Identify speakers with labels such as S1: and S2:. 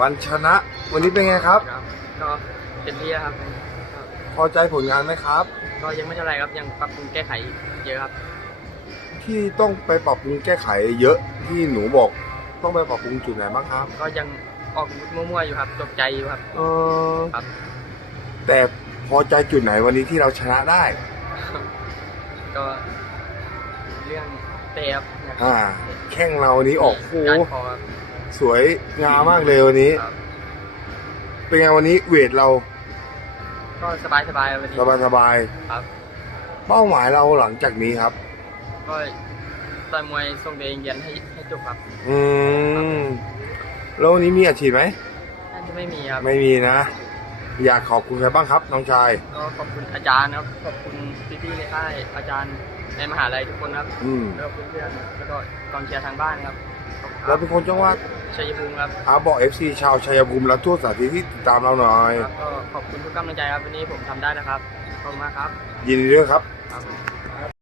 S1: วันชนะ วันนี้เป็นไงครับ
S2: ครับก็เต็มที่แล้วครับก็
S1: พอใจผลงานไหมครับ
S2: ก็ยังไม่เท่าไหรครับยังปรับปรุงแก้ไขเยอะครับ
S1: ที่ต้องไปปรับปรุงแก้ไขเยอะที่หนูบอก ต้องไปปรับปรุงจุดไหนบ้างครับ
S2: ก็ยังออกมั่วๆอยู่ครับตกใจอยู่ครับ
S1: เออ
S2: ครับ
S1: แต่พอใจจุดไหนวันนี้ที่เราชนะได้
S2: ก็เรื่องเตะครับนะครับ
S1: อ่า แข้งเราวันนี้ออกโอ้โห
S2: การคอครับ
S1: สวยงามมากเลยวันนี้
S2: ครับ
S1: เป็นไงวันนี้เวทเรา
S2: ก็สบายสบายๆวันนี้
S1: สบายสบาย
S2: ครับ
S1: ๆเป้าหมายเราหลังจากนี้ครับ
S2: ก็ต่อยมวยส่งตัวเองเรียนให้ให้จบครับ
S1: อืมแล้ววันนี้มีอาชีพไหม
S2: น่าจะไม่มีครับ
S1: ไม่มีนะ อยากขอบคุณใครบ้างครับ น้องชาย
S2: ก็ขอบคุณอาจารย์ครับขอบคุณพี่ๆในค่ายอาจารย์ในมหาลัยทุกคนครับ
S1: อืม
S2: แล้วก็เพื่อนๆแล้วก็กองเชียร์ทางบ้านครับขอบคุณค
S1: เรา
S2: รับ
S1: เป็นคนจังหวัด
S2: ชัยภูมิครับ
S1: อาบอกเอฟซีชาวชัยภูมิและทั่วสารทิศที่ติดตามเราหน่อย
S2: ครับก็ขอบคุณทุกกำลังใจครับวันนี้ผมทำได้นะครับขอบคุณมากครับ
S1: ยินดีด้วยครับ
S2: ครับ